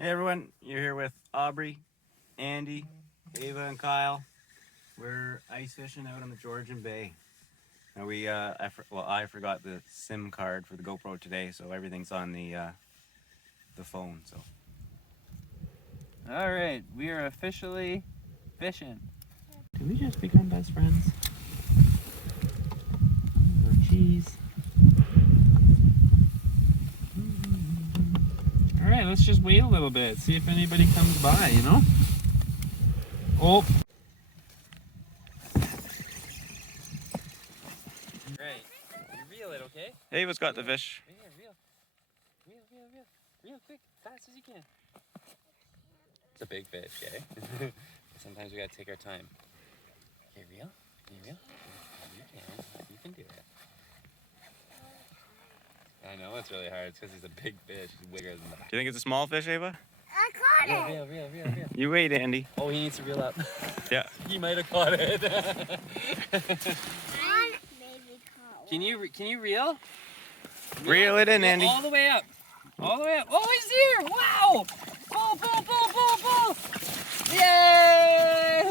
Hey everyone, you're here with Aubrey, Andy, Ava, and Kyle. We're ice fishing out on the Georgian Bay. Now I forgot the SIM card for the GoPro today, so everything's on the phone. So. All right, we are officially fishing. Did we just become best friends? Oh, jeez. All right, let's just wait a little bit, see if anybody comes by, you know? Oh. Right, you reel it, okay? Ava's got the fish. Right here, reel. Reel quick, fast as you can. It's a big fish, okay? Sometimes we gotta take our time. Okay, reel? Can you reel? You can do it. I know it's really hard. It's because he's a big fish. He's bigger than that. Do you think it's a small fish, Ava? I caught it. Reel. You wait, Andy. Oh, he needs to reel up. Yeah. He might have caught it. Can you reel? Reel it in, Andy. All the way up. Oh, he's here! Wow! Pull! Yay!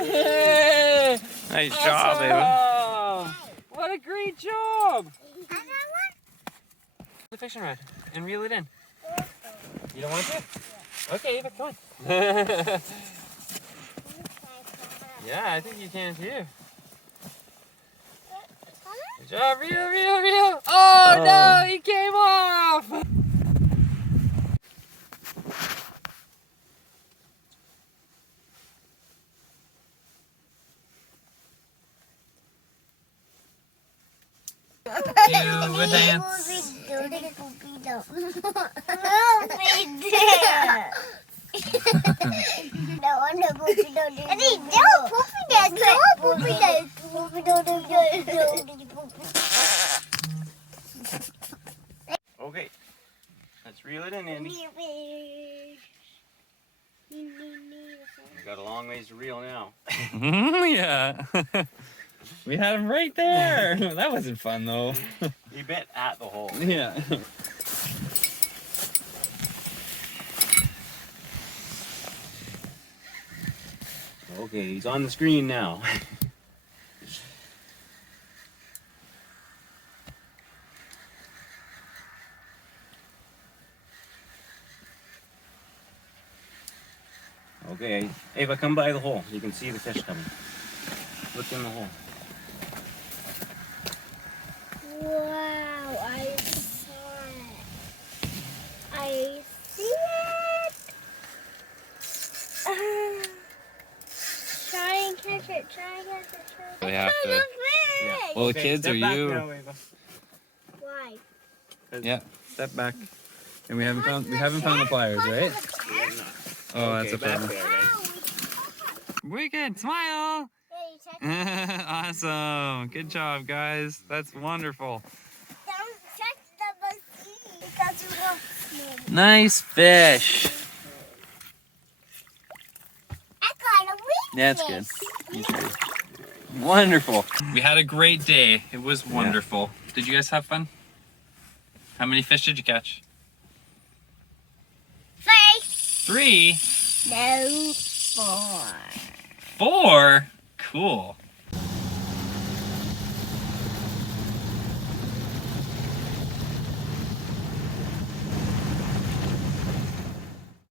Nice job, Ava. Awesome! What a great job! I got one. The fishing rod and reel it in. You don't want to? Okay, Ava, come on. Yeah, I think you can too. Good job, reel. Oh no, he came off! Do a dance. Okay. Let's reel it in, Andy. You got a long ways to reel now. Yeah. We had him right there. That wasn't fun though. He bit at the hole. Yeah. Okay, he's on the screen now. Okay, Ava, come by the hole. You can see the fish coming. Look in the hole. Wow, I saw it. I see it. Try and catch it. We have to. Yeah. Well, the kids step or back you. now, Ava. Why? Yeah. Step back. And we haven't found the pliers, right? Oh, that's a Okay, back problem. there, right? Wicked, smile. Yeah, you check. Awesome. Good job, guys. That's wonderful. Don't check the machine because you don't see. Nice fish. I got a weakness. That's good. Wonderful. We had a great day. It was wonderful. Did you guys have fun? How many fish did you catch? Face. 3? No, 4. 4? Cool.